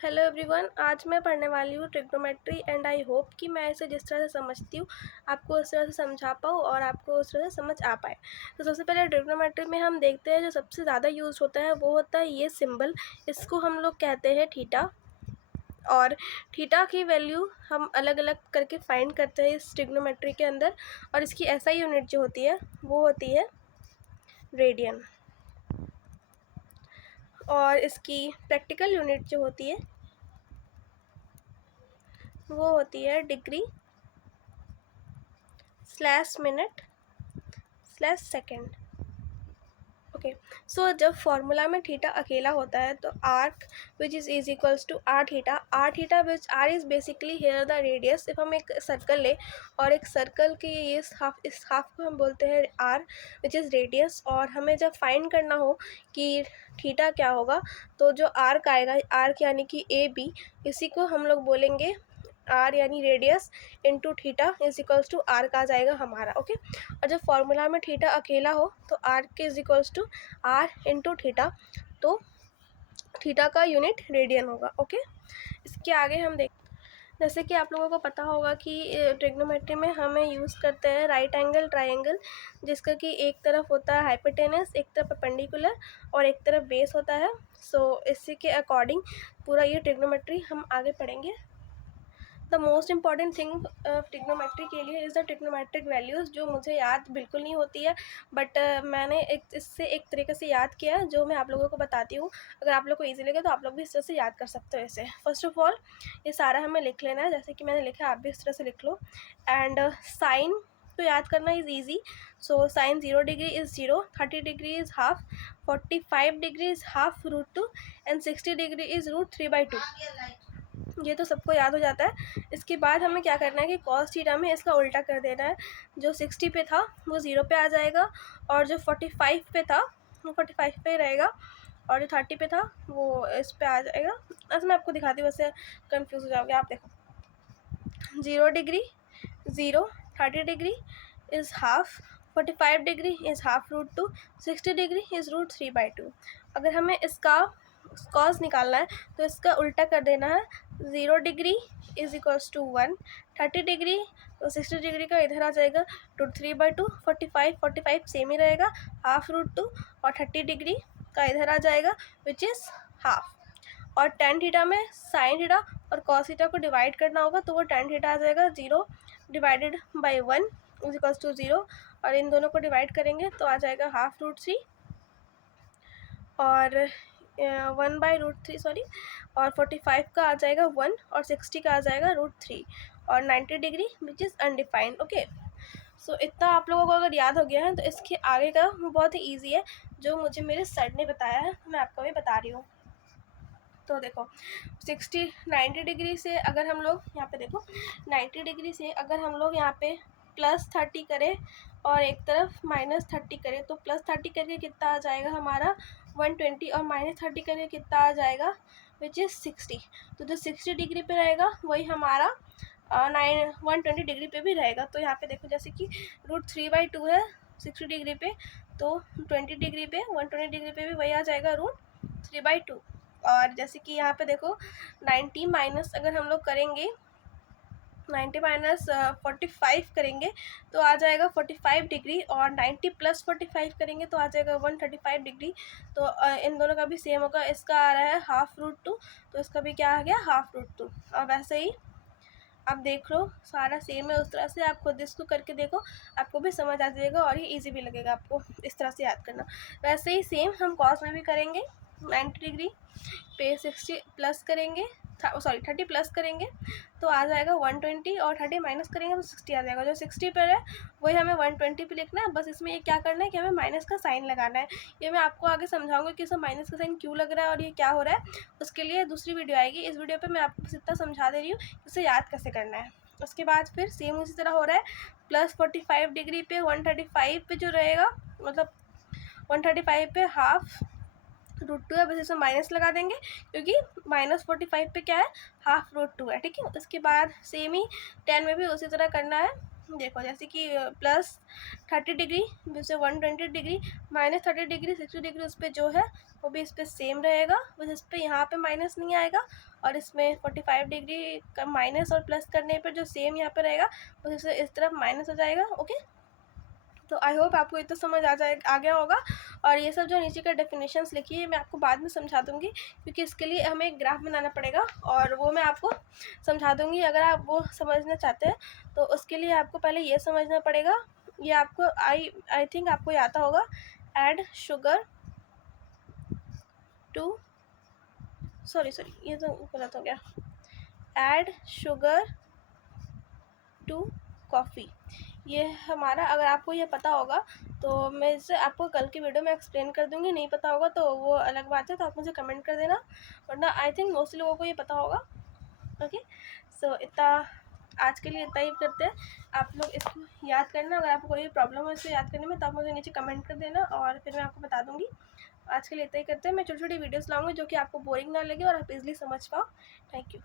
Hello everyone, आज मैं पढ़ने वाली हूँ ट्रिग्नोमेट्री एंड आई होप कि मैं इसे जिस तरह से समझती हूँ आपको उस तरह से समझा पाऊँ और आपको उस तरह से समझ आ पाए। तो सबसे पहले ट्रिग्नोमेट्री में हम देखते हैं जो सबसे ज़्यादा यूज़ होता है वो होता है ये सिंबल। इसको हम लोग कहते हैं थीटा। और थीटा की वैल्यू हम अलग अलग करके फाइंड करते हैं इस ट्रिग्नोमेट्री के अंदर। और इसकी एसआई यूनिट जो होती है वो होती है रेडियन। और इसकी प्रैक्टिकल यूनिट जो होती है वो होती है degree slash minute slash second. Okay, so जब फॉर्मूला में थीटा अकेला होता है तो arc which is equals to r theta which r is basically here the radius. If हम एक सर्कल ले और एक सर्कल की इस हाफ को हम बोलते हैं आर विच इज़ रेडियस। और हमें जब फाइंड करना हो कि थीटा क्या होगा तो जो आर्क आएगा, आर्क यानी कि ए बी, इसी को हम लोग बोलेंगे आर यानी radius into theta is equals to R का आ जाएगा हमारा। ओके, और जब फॉर्मूला में थीटा अकेला हो तो आर के is equals to R into theta, तो थीटा का यूनिट रेडियन होगा। ओके, इसके आगे हम देख, जैसे कि आप लोगों को पता होगा कि ट्रिग्नोमेट्री में हमें यूज़ करते हैं राइट एंगल ट्राइंगल, जिसका कि एक तरफ होता है हाइपोटेनस, एक तरफ परपेंडिकुलर और एक तरफ बेस होता है। सो इसी के अकॉर्डिंग पूरा ये ट्रिग्नोमेट्री हम आगे पढ़ेंगे। The most important thing trigonometry के लिए इज़ द ट्रिग्नोमेट्रिक वैल्यूज़, जो मुझे याद बिल्कुल नहीं होती है बट मैंने इससे एक तरीके से याद किया है जो मैं आप लोगों को बताती हूँ। अगर आप लोग को ईजी लगे तो आप लोग भी इस तरह से याद कर सकते हो इसे। फर्स्ट ऑफ ऑल ये सारा हमें लिख लेना है, जैसे कि मैंने लिखा है आप भी इस तरह से लिख लो। एंड साइन तो याद करना is easy. So sine 0 degree is 0, 30 degree is half, 45 degree is half root 2 and 60 degree is root 3/2। ये तो सबको याद हो जाता है। इसके बाद हमें क्या करना है कि कॉस थीटा में इसका उल्टा कर देना है। जो 60 पे था वो 0 पे आ जाएगा और जो 45 पे था वो 45 पे ही रहेगा और जो 30 पे था वो इस पे आ जाएगा। ऐसे मैं आपको दिखाती हूँ, वैसे कंफ्यूज हो जाओगे। आप देखो 0 degree 0, 30 degree is half, 45 degree is half root 2, 60 degree is root 3/2। अगर हमें इसका कॉस निकालना है तो इसका उल्टा कर देना है। 0 degree is equals to 1, 30 degree तो 60 डिग्री का इधर आ जाएगा रूट 3/2, 45 सेम ही रहेगा हाफ रूट 2 और 30 डिग्री का इधर आ जाएगा विच इज़ हाफ। और टेन थीटा में साइन थीटा और कॉस थीटा को डिवाइड करना होगा तो वो टेन थीटा आ जाएगा 0 divided by 1 is equals to 0। और इन दोनों को डिवाइड करेंगे तो आ जाएगा हाफ रूट 3 और 1/√3 सॉरी, और 45 का आ जाएगा 1 और 60 का आ जाएगा रूट 3 और 90 degree which is undefined. Okay, so इतना आप लोगों को अगर याद हो गया है तो इसके आगे का वो बहुत ही ईजी है, जो मुझे मेरे सर ने बताया है मैं आपको भी बता रही हूँ। तो देखो 90 डिग्री से अगर हम लोग यहाँ पे देखो 90 डिग्री से अगर हम लोग यहाँ पे +30 करें और एक तरफ -30 करें तो +30 करके कितना आ जाएगा हमारा 120 और -30 करके कितना आ जाएगा विच इज़ 60। तो जो 60 डिग्री पे रहेगा वही हमारा 120 डिग्री पे भी रहेगा। तो यहाँ पे देखो जैसे कि रूट 3/2 है 60 डिग्री पे, तो 20 डिग्री पे 120 डिग्री पे भी वही आ जाएगा रूट 3/2। और जैसे कि यहाँ पे देखो 90 माइनस अगर हम लोग करेंगे 90 माइनस 45 करेंगे तो आ जाएगा 45 डिग्री और 90 + 45 करेंगे तो आ जाएगा 135 डिग्री। तो इन दोनों का भी सेम होगा, इसका आ रहा है हाफ रूट 2 तो इसका भी क्या आ गया हाफ रूट 2। और वैसे ही आप देख लो सारा सेम है, उस तरह से आप खुद इसको करके देखो आपको भी समझ आ जाएगा और ये इजी भी लगेगा आपको इस तरह से याद करना। वैसे ही सेम हम कॉस में भी करेंगे 90 डिग्री पे 60 प्लस करेंगे, सॉरी 30 प्लस करेंगे तो आ जाएगा 120 और 30 माइनस करेंगे तो 60 आ जाएगा। जो 60 पर है वही हमें 120 पे लिखना है, बस इसमें ये क्या करना है कि हमें माइनस का साइन लगाना है। ये मैं आपको आगे समझाऊंगी कि इसमें माइनस का साइन क्यों लग रहा है और ये क्या हो रहा है, उसके लिए दूसरी वीडियो आएगी। इस वीडियो पे मैं आपको बस इतना समझा दे रही हूँ इसे याद कैसे करना है। उसके बाद फिर सेम उसी तरह हो रहा है +45 डिग्री पे 135 पे जो रहेगा, मतलब 135 पे हाफ रूट 2 है, बस इसमें माइनस लगा देंगे क्योंकि -45 पे क्या है हाफ रूट 2 है। ठीक है, उसके बाद सेम ही 10 में भी उसी तरह करना है देखो जैसे कि +30 डिग्री जैसे 120 डिग्री, -30 डिग्री, 60 डिग्री, उस पर जो है वो भी इस पर सेम रहेगा, बस इस पर यहाँ पे माइनस नहीं आएगा, और इसमें 45 डिग्री का माइनस और प्लस करने पर जो सेम यहाँ पे रहेगा बस इसे इस तरफ माइनस हो जाएगा। ओके, तो आई होप आपको ये तो समझ आ गया होगा। और ये सब जो नीचे का डेफिनेशंस लिखी है मैं आपको बाद में समझा दूँगी, क्योंकि इसके लिए हमें एक ग्राफ बनाना पड़ेगा और वो मैं आपको समझा दूँगी। अगर आप वो समझना चाहते हैं तो उसके लिए आपको पहले ये समझना पड़ेगा, ये आपको आई थिंक आपको ये आता होगा, ऐड शुगर टू, सॉरी ये तो गलत हो गया, ऐड शुगर टू कॉफ़ी। ये हमारा, अगर आपको ये पता होगा तो मैं इसे आपको कल की वीडियो में एक्सप्लेन कर दूँगी, नहीं पता होगा तो वो अलग बात है, तो आप मुझे कमेंट कर देना, वरना आई थिंक मोस्टली लोगों को ये पता होगा। ओके, सो इतना आज के लिए इतना ही करते हैं। आप लोग इसको याद करना, अगर आपको कोई प्रॉब्लम हो इसे याद करने में तो आप मुझे नीचे कमेंट कर देना और फिर मैं आपको बता दूँगी। आज के लिए इतना ही करते हैं। मैं छोटी छोटी वीडियोज़ लाऊँगी जो कि आपको बोरिंग ना लगे और आप इज़िली समझ पाओ। Thank you.